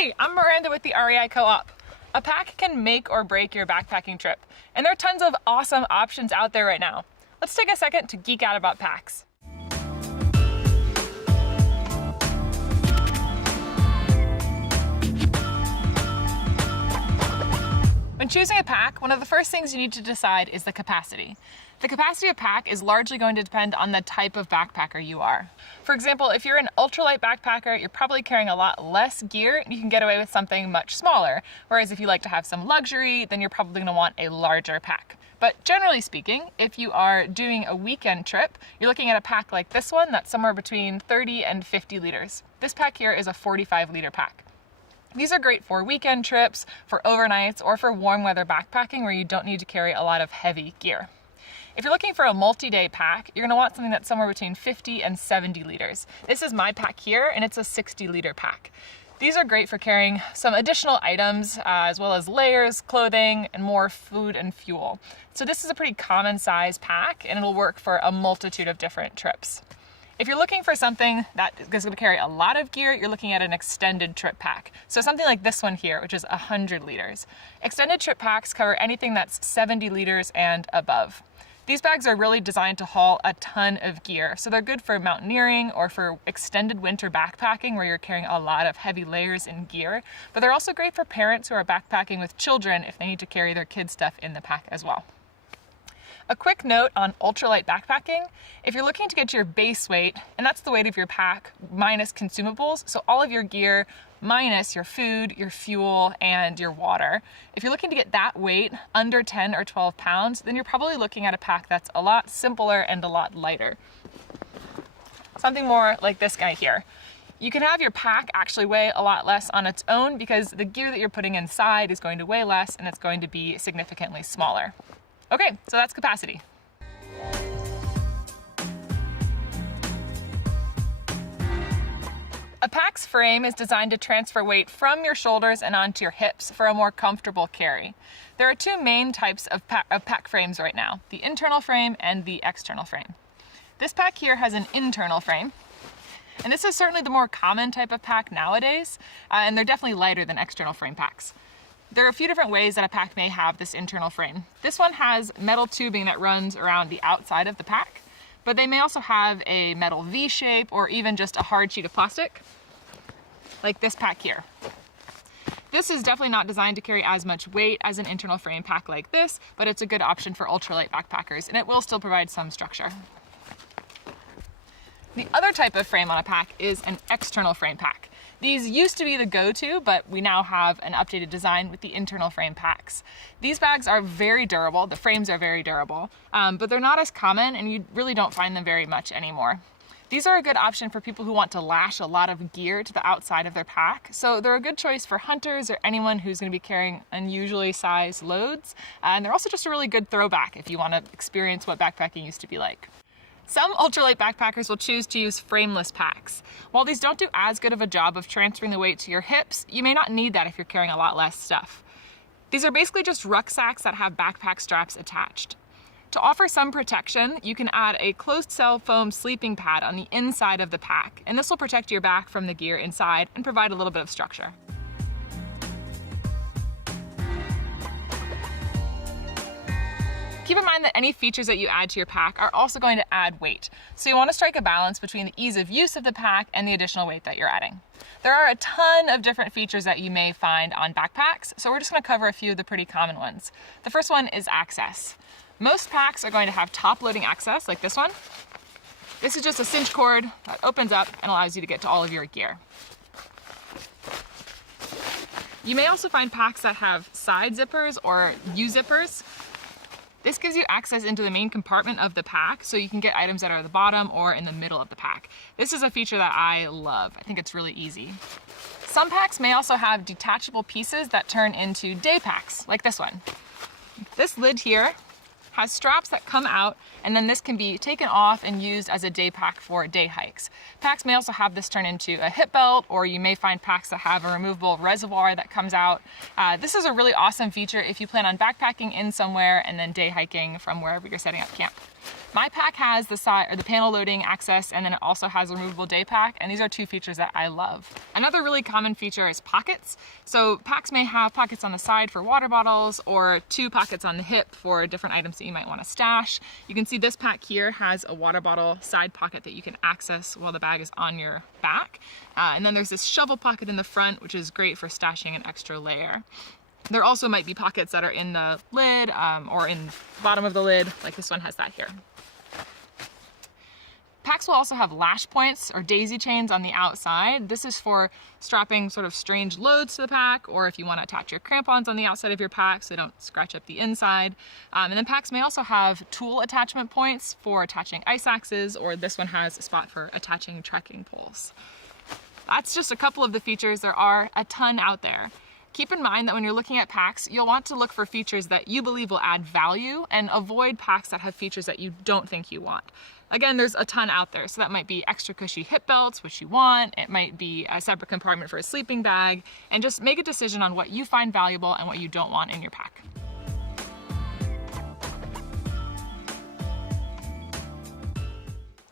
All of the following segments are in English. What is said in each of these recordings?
Hey, I'm Miranda with the REI Co-op. A pack can make or break your backpacking trip, and there are tons of awesome options out there right now. Let's take a second to geek out about packs. When choosing a pack, one of the first things you need to decide is the capacity. The capacity of pack is largely going to depend on the type of backpacker you are. For example, if you're an ultralight backpacker, you're probably carrying a lot less gear and you can get away with something much smaller. Whereas if you like to have some luxury, then you're probably gonna want a larger pack. But generally speaking, if you are doing a weekend trip, you're looking at a pack like this one that's somewhere between 30 and 50 liters. This pack here is a 45-liter pack. These are great for weekend trips, for overnights, or for warm weather backpacking where you don't need to carry a lot of heavy gear. If you're looking for a multi-day pack, you're gonna want something that's somewhere between 50 and 70 liters. This is my pack here, and it's a 60-liter pack. These are great for carrying some additional items, as well as layers, clothing, and more food and fuel. So this is a pretty common size pack, and it'll work for a multitude of different trips. If you're looking for something that is going to carry a lot of gear, you're looking at an extended trip pack. So something like this one here, which is 100 liters. Extended trip packs cover anything that's 70 liters and above. These bags are really designed to haul a ton of gear. So they're good for mountaineering or for extended winter backpacking where you're carrying a lot of heavy layers and gear. But they're also great for parents who are backpacking with children if they need to carry their kids' stuff in the pack as well. A quick note on ultralight backpacking, if you're looking to get your base weight, and that's the weight of your pack minus consumables, so all of your gear minus your food, your fuel, and your water. If you're looking to get that weight under 10 or 12 pounds, then you're probably looking at a pack that's a lot simpler and a lot lighter. Something more like this guy here. You can have your pack actually weigh a lot less on its own because the gear that you're putting inside is going to weigh less and it's going to be significantly smaller. Okay, so that's capacity. A pack's frame is designed to transfer weight from your shoulders and onto your hips for a more comfortable carry. There are two main types of pack frames right now, the internal frame and the external frame. This pack here has an internal frame, and this is certainly the more common type of pack nowadays, and they're definitely lighter than external frame packs. There are a few different ways that a pack may have this internal frame. This one has metal tubing that runs around the outside of the pack, but they may also have a metal V shape or even just a hard sheet of plastic, like this pack here. This is definitely not designed to carry as much weight as an internal frame pack like this, but it's a good option for ultralight backpackers, and it will still provide some structure. The other type of frame on a pack is an external frame pack. These used to be the go-to, but we now have an updated design with the internal frame packs. These bags are very durable, the frames are very durable, but they're not as common and you really don't find them very much anymore. These are a good option for people who want to lash a lot of gear to the outside of their pack, so they're a good choice for hunters or anyone who's going to be carrying unusually sized loads, and they're also just a really good throwback if you want to experience what backpacking used to be like. Some ultralight backpackers will choose to use frameless packs. While these don't do as good of a job of transferring the weight to your hips, you may not need that if you're carrying a lot less stuff. These are basically just rucksacks that have backpack straps attached. To offer some protection, you can add a closed-cell foam sleeping pad on the inside of the pack, and this will protect your back from the gear inside and provide a little bit of structure. Keep in mind that any features that you add to your pack are also going to add weight. So you want to strike a balance between the ease of use of the pack and the additional weight that you're adding. There are a ton of different features that you may find on backpacks, so we're just going to cover a few of the pretty common ones. The first one is access. Most packs are going to have top-loading access, like this one. This is just a cinch cord that opens up and allows you to get to all of your gear. You may also find packs that have side zippers or U-zippers. This gives you access into the main compartment of the pack, so you can get items that are at the bottom or in the middle of the pack. This is a feature that I love. I think it's really easy. Some packs may also have detachable pieces that turn into day packs, like this one. This lid here has straps that come out, and then this can be taken off and used as a day pack for day hikes. Packs may also have this turn into a hip belt, or you may find packs that have a removable reservoir that comes out. This is a really awesome feature if you plan on backpacking in somewhere and then day hiking from wherever you're setting up camp. My pack has the side or the panel loading access, and then it also has a removable day pack, and these are two features that I love. Another really common feature is pockets. So packs may have pockets on the side for water bottles or two pockets on the hip for different items that you might want to stash. You can see this pack here has a water bottle side pocket that you can access while the bag is on your back. And then there's this shovel pocket in the front, which is great for stashing an extra layer. There also might be pockets that are in the lid or in the bottom of the lid, like this one has that here. Packs will also have lash points or daisy chains on the outside. This is for strapping sort of strange loads to the pack, or if you want to attach your crampons on the outside of your pack so they don't scratch up the inside. And then packs may also have tool attachment points for attaching ice axes, or this one has a spot for attaching trekking poles. That's just a couple of the features. There are a ton out there. Keep in mind that when you're looking at packs, you'll want to look for features that you believe will add value and avoid packs that have features that you don't think you want. Again, there's a ton out there. So that might be extra cushy hip belts, which you want. It might be a separate compartment for a sleeping bag, and just make a decision on what you find valuable and what you don't want in your pack.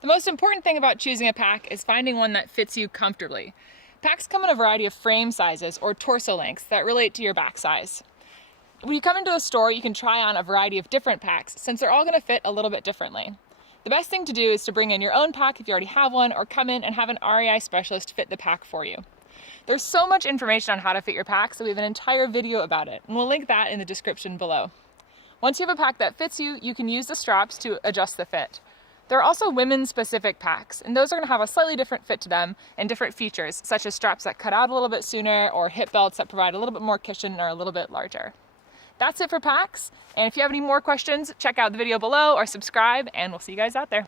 The most important thing about choosing a pack is finding one that fits you comfortably. Packs come in a variety of frame sizes or torso lengths that relate to your back size. When you come into a store, you can try on a variety of different packs since they're all going to fit a little bit differently. The best thing to do is to bring in your own pack if you already have one, or come in and have an REI specialist fit the pack for you. There's so much information on how to fit your pack, so we have an entire video about it, and we'll link that in the description below. Once you have a pack that fits you, you can use the straps to adjust the fit. There are also women-specific packs, and those are going to have a slightly different fit to them and different features, such as straps that cut out a little bit sooner or hip belts that provide a little bit more cushion and are a little bit larger. That's it for packs, and if you have any more questions, check out the video below or subscribe, and we'll see you guys out there.